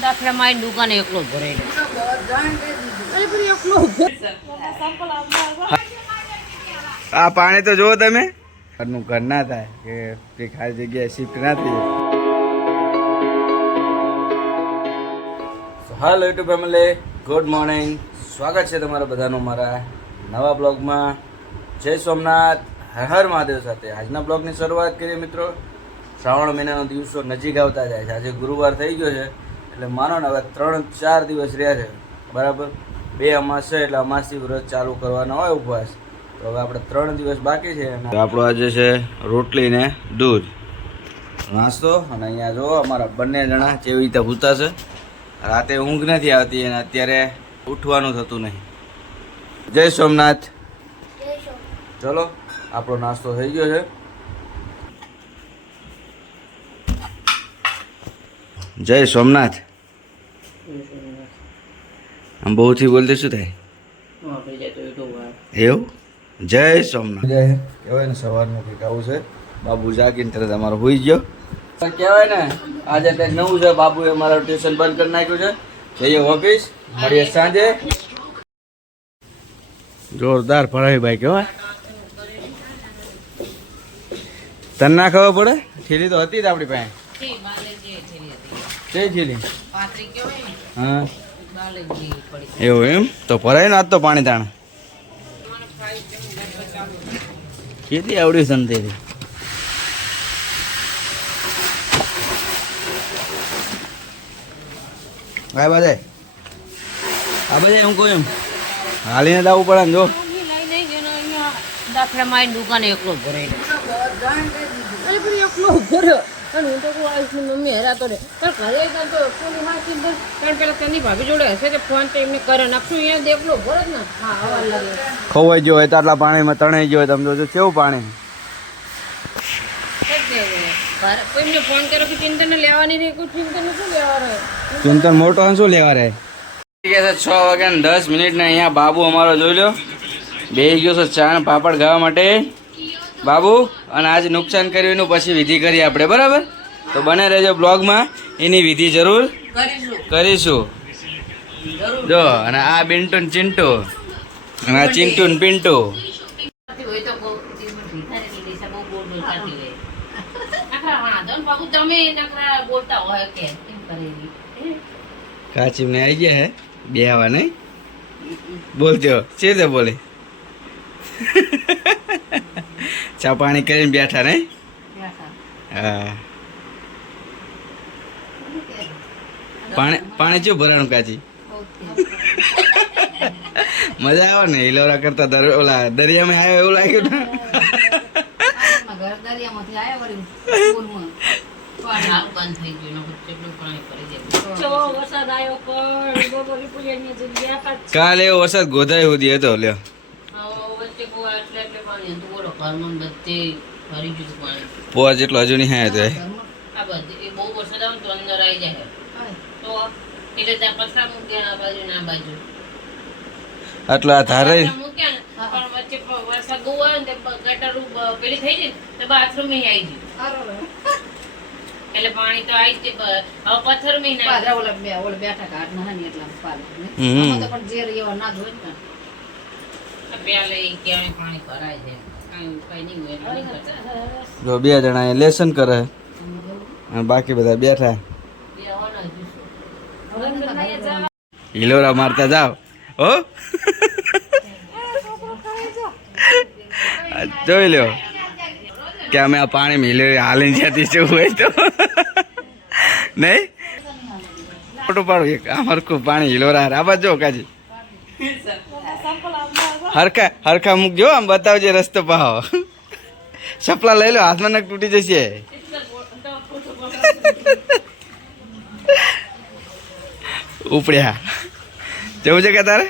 દાખલા મારી દુકાને એકલો ભરાઈ આ પાણી તો જોવો તમે ઘરનું ઘર ના થાય કે ખાલી જગ્યાએ શિફ્ટ ના થઈ. હાલો યુટ્યુબ ફેમિલી, ગુડ મોર્નિંગ. સ્વાગત છે તમારા બધાનું મારા નવા બ્લોગમાં. જય સોમનાથ, હર હર મહાદેવ સાથે આજના બ્લોગની શરૂઆત કરીએ મિત્રો. શ્રાવણ મહિનાનો દિવસો નજીક આવતા જાય છે. આજે ગુરુવાર થઈ ગયો છે એટલે માનો ને હવે 3-4 દિવસ રહ્યા છે બરાબર. 2 અમાસ છે એટલે અમાસથી વ્રત ચાલુ કરવાનો હોય ઉપવાસ. તો હવે આપણે 3 દિવસ બાકી છે. અને આપણો આજે છે રોટલી ને દૂધ નાસ્તો. અને અહીંયા જો અમારા બંને જણા જેવી રીતે સૂતા છે. રાતે ઊંઘ નથી આવતી અને અત્યારે ઉઠવાનું થતું નહીં. જય સોમનાથ. ચલો આપણો નાસ્તો થઈ ગયો છે. જય સોમનાથ. આમ બહુથી બોલते શું થાય એવું? જય સોમનાથ કહેવાય ને. સવારનું કંઈક આવું છે. બાબુ જાગીને તરત અમારો હોઈ ગયો કહેવાય ને. આજે કંઈક નવું છે. બાબુએ અમારું ટ્યુશન બંધ કરી નાખ્યું છે. જઈએ ઓફિસ, મળીએ સાંજે. જોરદાર ભરાય ભાઈ કહેવાય. તને ના ખબર પડે? થેલી તો હતી જ આપણી પાસે. કઈ થેલી? હા એવું એમ તો ભરાય ને. આજ તો પાણી તાણ કેટલી આવડી સંતેરી. આ બધે હું કહું એમ હાલીને જવું પડે ને. જો દાખલા મારી દુકાને એકલો ભરાઈ એકલો ભર્યો. અને હું તો મમ્મી હેરાતો રે ઘરે તો કારણ પેલા તેની ભાભી જોડે હશે તો ફોન તો એમને કરે નાખશું. અહીંયા દેખલો ભરો ને. હા અવાજ લાગે ખોવાઈ ગયો હોય તો આટલા પાણીમાં તણાઈ ગયો હોય. તમે જોજો કેવું પાણી. કોઈને ફોન કર્યો કે ચિંતન લેવાની નહીં. કોઈ ચિંતન શું લેવા રહે? ચિંતન મોટો શું લેવા રહે? 6:10 ને અહીંયા બાબુ અમારો જોઈ લો બેસી ગયો છે ચા ને પાપડ ખાવા માટે. બાબુ અને આજ નુકસાન કર્યું એનું પછી વિધિ કરીએ આપણે બરાબર. તો બને રહેજો બ્લોગમાં. એની વિધિ જરૂર કરીશું. જો અને આ બિન્ટુ ને ચિંટુ અને આ ચિંટુ ને પિન્ટુ. કાચી ને આવી ગયા હે બે હવા નહીં બોલતો છે તે બોલે. ચા પાણી કરીને બેઠા નહીં? હા. પાણી ચેવું ભરાણું કાચી? મજા આવે ને. હિલોરા કરતા ઓલા દરિયામાં આવ્યો એવું લાગ્યું ને. કાલે એવો વરસાદ ગોધાય સુધી હતો. લ્યો પોર જેટલો હજુ નહીં હે તો આટલો આ ધારે એટલે પાણી તો આવી પથ્થર જો 2 જણા લેસન કરે અને બાકી બધા બેઠા. હિલોરા મારતા જાવ હો. જોઈ લ્યો કે અમે આ પાણી હિલોરી હાલીને જતી જવું હોય તો નહીં. ફોટો પાડો એક અમારું પાણી હિલોરા. આ બાજુ જો કાજી હરખા મૂકજો. આમ બતાવજે રસ્તો પાહો. સપલા લઈ લો હાથમાં નક તૂટી જશે. ઉપડ્યા જવું છે કે તારે?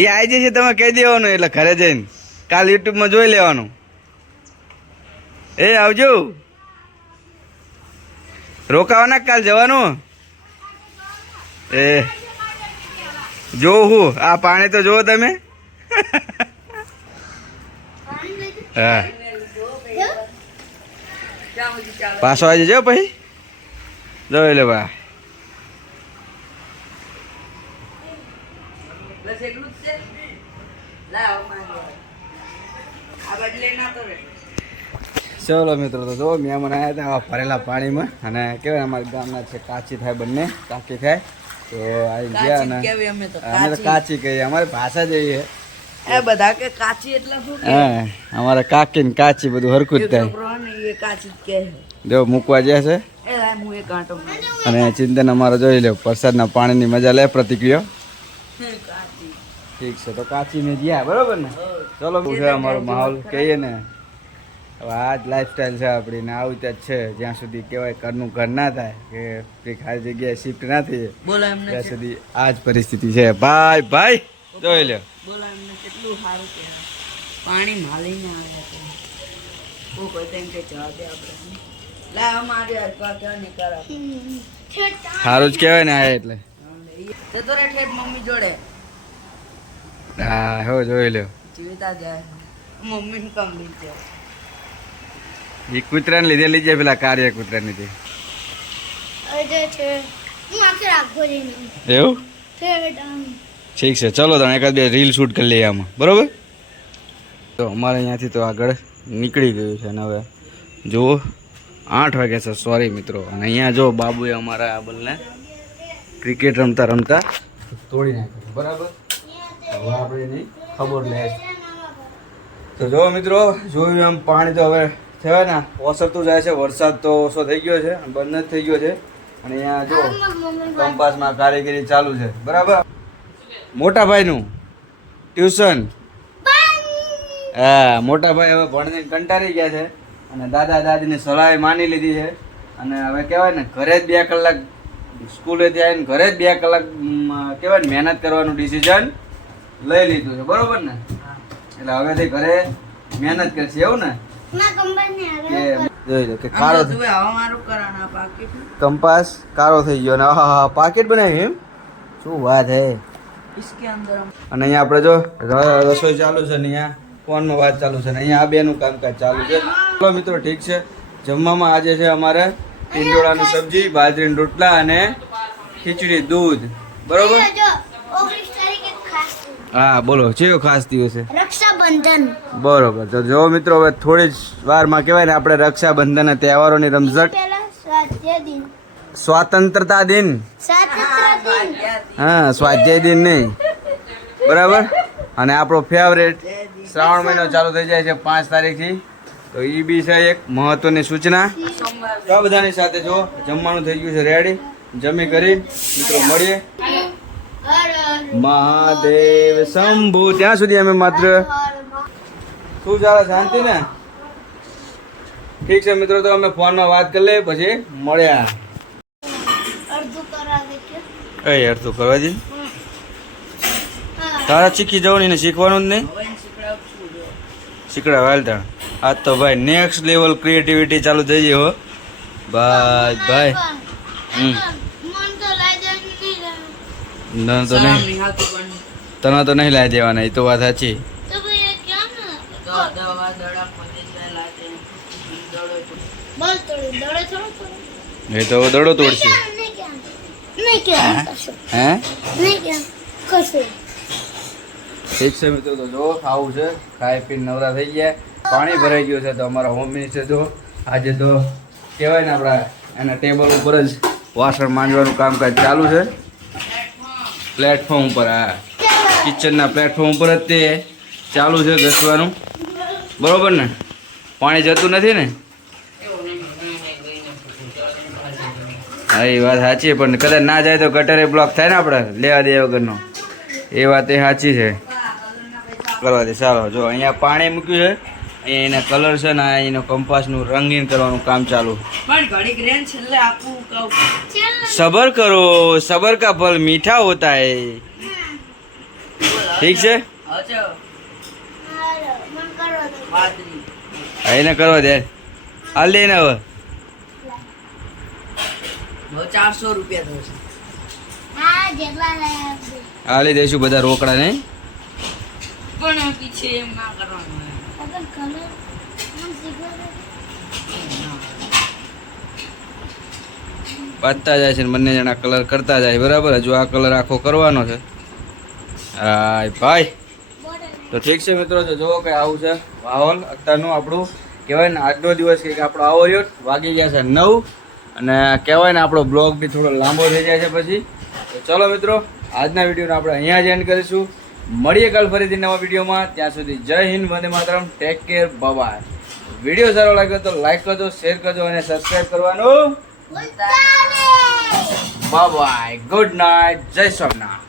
એ આવી જશે તમે કહી દેવાનું એટલે ઘરે જઈને કાલ યુટ્યુબમાં જોઈ લેવાનું. એ આવજો. રોકાવાના કાલ જવાનું. એ જોઉં હું આ પાણી તો જોવો તમે. હા પાછો આવી જજો પછી જોઈ લે ભાઈ. ચલો મિત્રો, તો જો મહેમાન આવ્યા હતા આવા ભરેલા પાણીમાં, અને કેવાય અમારા ગામના છે કાચી થાય, બંને કાકી થાય, તો આવી ગયા. અને અમે તો કાચી કહીએ, અમારી ભાષા જઈએ બધા કે કાચી એટલે શું કે હા, અમારે કાકી ને કાચી બધું હરખું જ થાય. એ કાચી જ કે જો મૂકવા જાય છે. એ હું એક આંટો અને ચિંતન અમારે જોઈ લે વરસાદના પાણીની મજા લે પ્રતિક્રિયા. કાચી ઠીક છે, તો કાચી ને ગયા બરોબર ને. ચલો છે અમારો માહોલ કહીએ ને, હવે આ જ લાઈફસ્ટાઈલ છે આપણી ને, આવું ત્યાં જ છે જ્યાં સુધી કહેવાય ઘરનું ઘર ના થાય કે કંઈક આ જગ્યાએ શિફ્ટ ના થઈએ બોલો એમને ત્યાં સુધી આ જ પરિસ્થિતિ છે. ભાઈ ભાઈ જોઈ લે. બોલો એમને કેટલું સારું કહેવાય, પાણી માલીને આવ્યા છે. હું કોઈ તેમ કે જવા દે આપણે લા અમારે હરપા કે નહીં કરા સારું જ કહેવાય ને આ એટલે. તે તો રે ઠેઠ મમ્મી જોડે હા હો જોઈ લ્યો. જીવિતા જાય મમ્મીને કામ લીધે એ કૂતરાને લીધે લઈ જાય, પેલા કાર્ય કૂતરાને લીધે. એવું ઠીક છે, ચલો તમે એકાદ બે રીલ શૂટ કરી લઈએ આમાં બરોબર. તો અમારે અહીંયાથી તો આગળ નીકળી ગયું છે, અને હવે જુઓ 8 વાગ્યા છે, સોરી મિત્રો. અને અહીંયા જો બાબુએ અમારા આ બોલને ક્રિકેટ રમતા રમતા તોડી નાખ્યું બરાબર. હવે આપણે એની ખબર લે. તો જો મિત્રો જોયું એમ પાણી તો હવે થયા ને ઓસરતું જાય છે. વરસાદ તો ઓછો થઈ ગયો છે, બંધ જ થઈ ગયો છે. અને અહીંયા જો કંપાસમાં કારીગરી ચાલુ છે બરાબર. મોટા ભાઈનું ટ્યુશન, હા મોટા ભાઈ હવે ભણીને કંટાળી ગયા છે, અને દાદા દાદીની સલાહ માની લીધી છે. અને હવે કહેવાય ને ઘરે જ 2 કલાક સ્કૂલેથી આવીને ઘરે જ 2 કલાક કહેવાય ને મહેનત કરવાનું ડિસિઝન લઈ લીધું છે બરોબર ને. એટલે હવેથી ઘરે મહેનત કરશે એવું ને. કે જોઈ લો કે કાળો તું હવે મારું કરાના પાકીટ કંપાસ કાળો થઈ ગયો, અને હા પાકેટ બનાવ્યું એમ શું વાત હે. इसके अंदर हम અને અહીંયા આપણે જો રસોઈ ચાલુ છે, ને અહીંયા ફોનમાં વાત ચાલુ છે, ને અહીંયા આ બેનું કામકાજ ચાલુ છે. ચલો મિત્રો ઠીક છે. જમવામાં આજે છે અમારે ટીંડોળાની સબ્જી, બાજરીના રોટલા અને ખીચડી દૂધ બરોબર. હા બોલો ચેવો ખાસ દિવસ છે રક્ષાબંધન. બરોબર. તો જો મિત્રો હવે થોડી જ વારમાં કહેવાય ને આપણે રક્ષાબંધનના તહેવારોની રમઝટ, પહેલા સ્વાધ્યાય દિન. સ્વતંત્રતા દિન, સ્વાતંત્ર્ય દિન. હા સ્વાધ્યાય દિન નહીં બરાબર. અને આપણો ફેવરેટ શ્રાવણ મહિનો ચાલુ થઈ જાય છે 5 તારીખથી, તો એ બી છે એક મહત્વની સૂચના. તો આ બધાની સાથે જો જમવાનું થઈ ગયું છે રેડી. જમી કરી મિત્રો મળીએ. હર હર મહાદેવ શંભુ. ત્યાં સુધી અમે માત્ર હર શું ચાલે શાંતિ ને. ઠીક છે મિત્રો, તો અમે ફોનમાં વાત કરી લઈએ પછી મળ્યા. અડધું કરાવે કે એ યાર તું કરવા દે, તારા શીખી જવું ને શીખવાનું જ નહીં. શીખડા વાલતા આજ તો ભાઈ નેક્સ્ટ લેવલ ક્રિએટિવિટી ચાલુ થઈ ગઈ હો ભાઈ ભાઈ. મન તો લાગે નહીં રહે. તને તો નહીં, નિહાતું પણ તને તો નહીં લાવી દેવાના, એ તો વાત સાચી. તો ભાઈ એ ક્યાં ને તો દવા દડા પતી જાય લાગે દડો બોલ તોડી દડે થોડો તોડે. એ તો દડો તોડશે. નહીં ક્યાં કશું હે નહીં ક્યાં કશું. ઠીક છે મિત્રો, તો જો ખાવું છે, ખાઈ પીને નવરા થઈ ગયા. પાણી ભરાઈ ગયું છે, તો અમારા હોમ મિનિસ્ટર જો આજે તો કહેવાય ને આપણા એના ટેબલ ઉપર જ વાસણ માંજવાનું કામકાજ ચાલુ છે. પ્લેટફોર્મ ઉપર, હા કિચનના પ્લેટફોર્મ ઉપર જ તે ચાલુ છે ઘસવાનું બરોબર ને. પાણી જતું નથી ને. હા એ વાત સાચી, પણ કદાચ ના જાય તો ગટરે બ્લોક થાય ને આપણે લેવા દે વગરનો. એ વાત એ સાચી છે. કરવા દે ચાલો. જો અહીંયા પાણી મૂક્યું છે, અહીંયા એના કલર છે ને આ એનો કંપાસનું રંગીન કરવાનું કામ ચાલુ. પણ ઘડીક રેન છેલ્લે આપું કહું સબર કરો, સબર કા ફલ મીઠા હોતા હૈ. ઠીક છે, હજો મન કરો દો. બાદરી હા એને કરવા દે. હાલ દે ને હવે. હવે 400 રૂપિયા થશે હા જેટલા લાયા આપજો. હાલી દઈશું બધા રોકડા નહીં. પણ પીછે એમ ના કરવાનું આપણ કલર મન શીખવા દે. પાતતા જાય છે ને બંને જણા કલર કરતા જાય બરાબર. હજુ આ કલર આખો કરવાનો છે. હા ભાઈ તો ઠીક છે મિત્રો. તો જુઓ કે આવું છે માહોલ અત્યારનું આપણું. કહેવાય ને આજનો દિવસ કંઈક આપણો આવો રહ્યો. વાગી ગયા છે 9 અને કહેવાય ને આપણો બ્લોગ બી થોડો લાંબો થઈ જાય છે પછી. તો ચલો મિત્રો આજના વિડીયોને આપણે અહીંયા જ એન્ડ કરીશું. મળીએ કાલ ફરીથી નવા વિડીયોમાં. ત્યાં સુધી જય Hind, Vande Mataram, take care, by. Video સારો લાગ્યો તો લાઈક કરજો, શેર કરજો અને સબસ્ક્રાઈબ કરવાનું. બાય બાય, ગુડ નાઇટ, જય સોમનાથ.